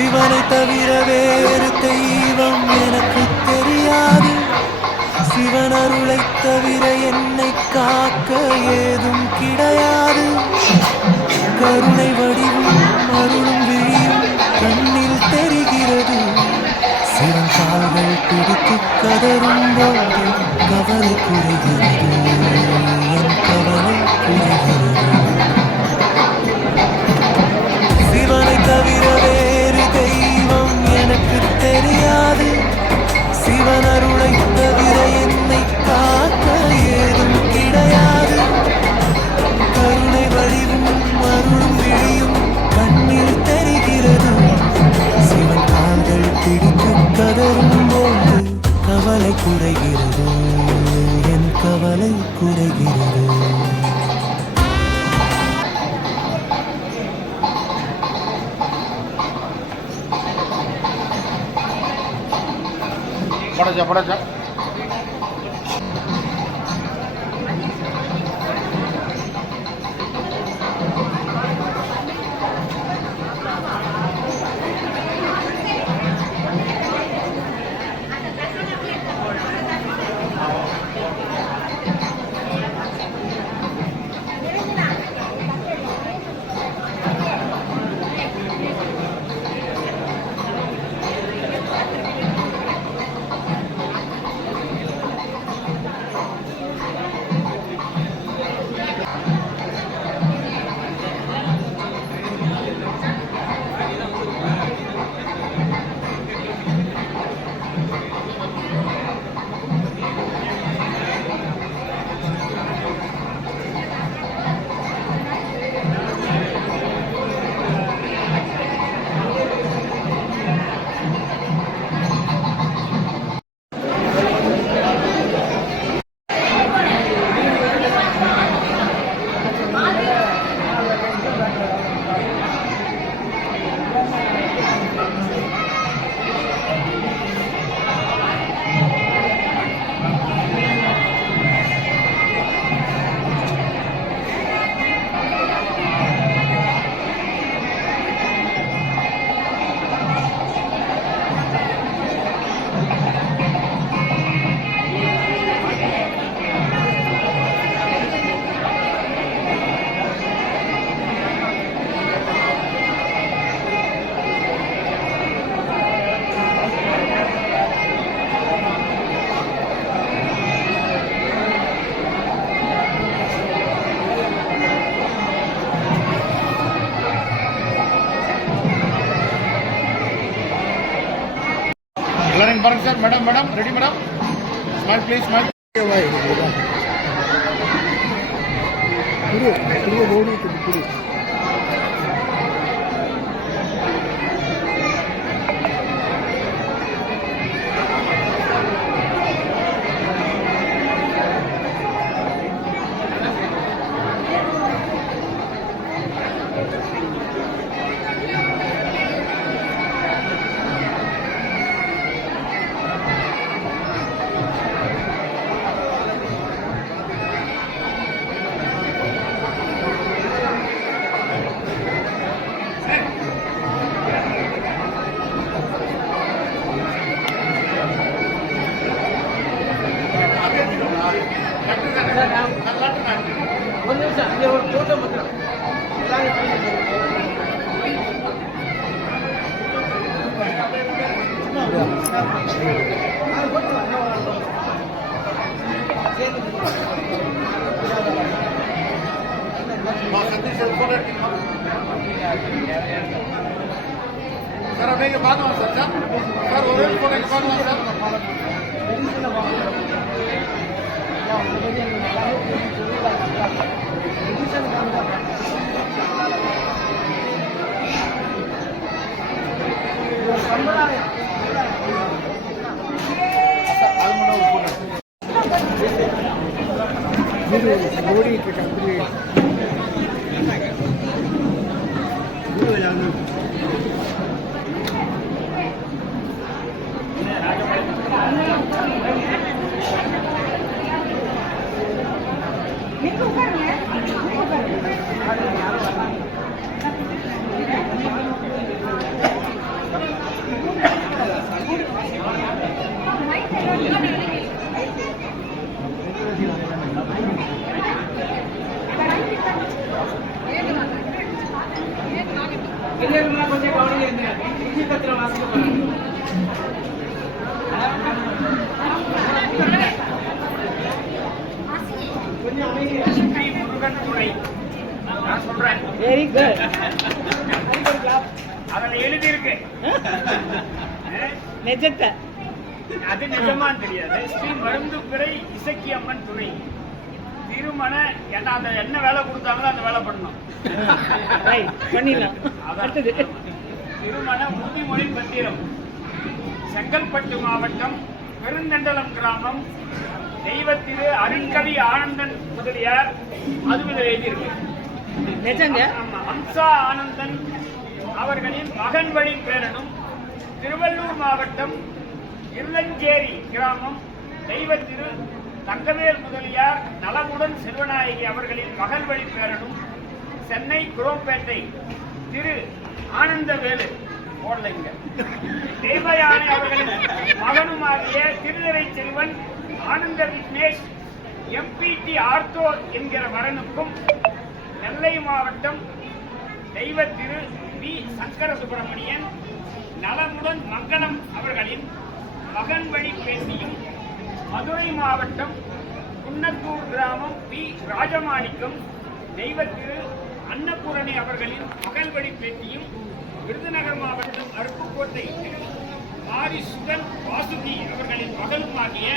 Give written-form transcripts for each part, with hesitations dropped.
சிவனை தவிர வேறு தெய்வம் எனக்கு தெரியாது. சிவன் அருளை தவிர என்னை காக்க ஏதும் கிடையாது. கருணை வடிவும் அருளும் விழியும் கண்ணில் தெரிகிறது. சிவன் கால்கள் பிடித்து கதரும் போது கவலை குறைகிறது. என் கவலை குறைகிறது. சிவனை தவிர வேறு தெய்வம் எனக்கு தெரியாது. சிவன் அருளை தவிர என்னை காக்க ஏதும் கிடையாது. கருணை வடிவும் அருளும் விழியும் கண்ணில் தெரிகிறது. சிவன் கால்கள் பிடித்து கதரும் போது கவலை குறைகிறது. என் கவலை குறைகிறது. படச்சா எல்லாரும் பாருங்க sir. Madam ready madam. Smile please. Smile. Sir अभी के बाद सर सर ओरिजिनल फोटो के बाद பெரியவங்களாம் கொஞ்சம் கவனம் இருந்தேன் இந்தி பத்திரம் வாசிக்க போறாங்க. கொஞ்சம் அமைதியா ஸ்ரீ முருகன் துணை நான் சொல்றேன். Very good. அதுல எழுதியிருக்கு. நிஜத்தை அது நிஜமான்னு தெரியாது. ஸ்ரீ மருந்துப்பிறை இசக்கி அம்மன் துணை திருமண அந்த என்ன வேலை கொடுத்தாங்களோ அந்த வேலை பண்ணணும். ரைட் பண்ணிடலாம். அடுத்தது திருமண உறுதிமொழி பத்திரம் செங்கல்பட்டு மாவட்டம் பெருந்தண்டலம் கிராமம் தெய்வத்திரு அருண்கவி ஆனந்தன் முதலியார் அதுவில் எழுதியிருக்கு. நிஜங்க. ஆமா, அம்சா ஆனந்தன் அவர்களின் மகன் வழி பேரனும் திருவள்ளூர் மாவட்டம் இருளஞ்சேரி கிராமம் தெய்வத்திரு தங்கவேல் முதலியார் நலமுடன் செல்வநாயகி அவர்களின் மகள் வழி பேரனும் சென்னை குரோம்பேட்டை திரு ஆனந்தவேலு போடலைங்க தேவயானை அவர்களின் மகனுமாகிய திருநிறை செல்வன் ஆனந்த விக்னேஷ் எம்பிடி ஆர்த்தோ என்கிற வரனுக்கும் நெல்லை மாவட்டம் தெய்வத்திரு வி சங்கர சுப்பிரமணியன் நலமுடன் மங்களம் அவர்களின் மகன் வழி பேத்தியும் மதுரை மாவட்டம் குன்னத்தூர் கிராமம் பி ராஜமாணிக்கம் தெய்வத்திரு அன்னபூரணி அவர்களின் மகள் வழி பேத்தியும் விருதுநகர் மாவட்டம் அருப்புக்கோட்டை திரு மாரிசுதன் வாசுகி அவர்களின் மகளுமாகிய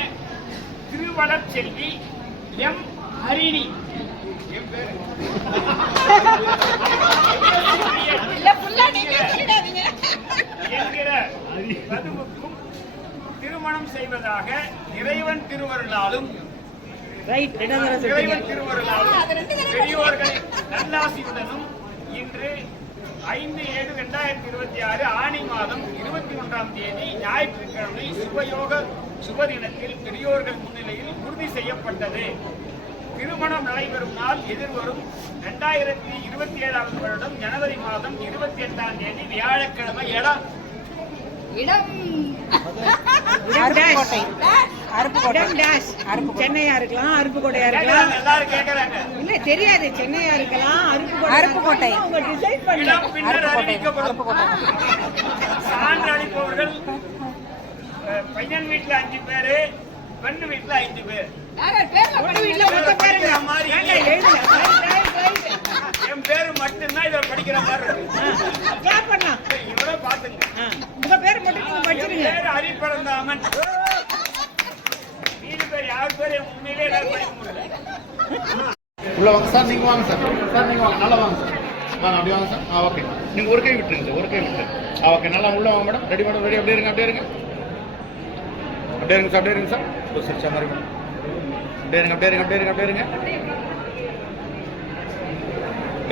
திருவளர்ச்செல்வி எம் ஹரிணி என் பேரு என்கிற வதுவுக்கும் திருமணம் செய்வதாக இறைவன் திருவருளாலும் இறைவன் திருவருளாலும் பெரியோர்களின் நல்லாசியுடனும் இன்று 5/7/2026 ஆனி மாதம் 21ஆம் தேதி ஞாயிற்றுக்கிழமை சுபதினத்தில் பெரியோர்கள் முன்னிலையில் உறுதி செய்யப்பட்டது. திருமணம் நடைபெறும் நாள் எதிர்வரும் 2027ஆம் வருடம் ஜனவரி மாதம் 28ஆம் தேதி வியாழக்கிழமை. சென்னையா இருக்கலாம், அருப்புக்கோட்டையா இருக்கலாம். எல்லாரும் கேட்கறாங்க. இல்ல தெரியாது, சென்னையா இருக்கலாம், அருப்புக்கோட்டை. உங்க டிசைட் பண்ணி இடம் பின்னர் அறிவிக்கப்படும். சான்று அளிப்பவர்கள் பையன் வீட்டுல 5 பேரு, பெண்ணு வீட்டுல 5 பேர். படிக்கிற மாதிரி என் பேரு மட்டும்தான் இதை படிக்கிற மாதிரி இருக்கு. இவரை பாத்துங்க. உங்க பேரு மட்டும் படிச்சிருங்க. பேரு ஹரிபரந்தாமன். மீது பேர் யார் பேர் உண்மையிலே எல்லாரும் படிக்க முடியல. உள்ள வாங்க சார், நீங்க வாங்க சார். சார் நீங்க வாங்க, நல்லா வாங்க சார். வாங்க, அப்படி வாங்க சார். ஓகே, நீங்க ஒரு கை விட்டுருங்க சார், ஒரு கை விட்டுருங்க. ஓகே, நல்லா உள்ள வாங்க மேடம். Ready madam, ready. அப்படியே இருங்க, அப்படியே இருங்க, அப்படியே இருங்க சார், அப்படியே இருங்க சார். சரி சார், மாதிரி அப்படியே இருங்க, அப்படியே இருங்க, அப்படியே இருங்க, அப்படியே இருங்க, அப்படியே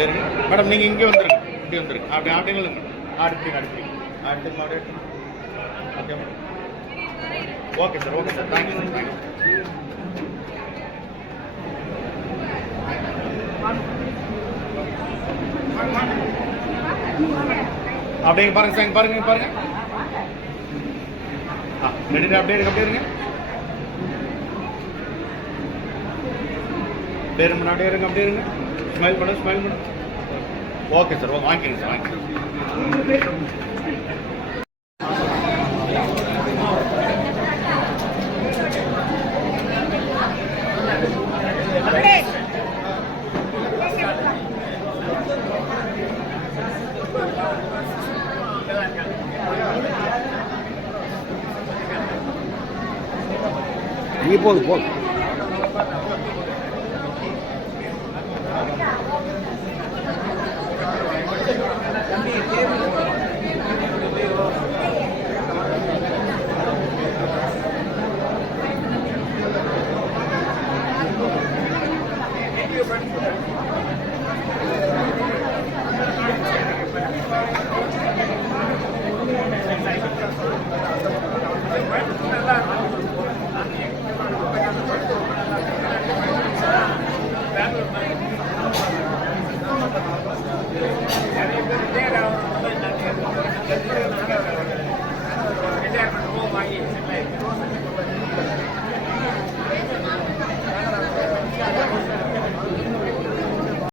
இருங்க மேடம். நீங்க இங்கே வந்துருங்க, இப்படி வந்துருங்க. அப்படி அப்படிங்க அடுப்பீங்க, அடுப்பீங்க, அடுத்து அப்படியே. Okay madam. Okay sir, okay sir. Thank you sir, thank you. அப்படியே பாருங்க சார், பாருங்க பாருங்க. ரெடி, அப்படியே இருங்க, அப்படியே இருங்க. பேரு முன்னாடியே இருங்க, அப்படியே இருங்க. ஸ்மைல் பண்ணு, ஸ்மைல் பண்ணு. ஓகே சார், ஓகே, வாங்கிக்கிறேன் சார், வாங்கிக்கிறேன். நீ போது போது நிறைய பேர்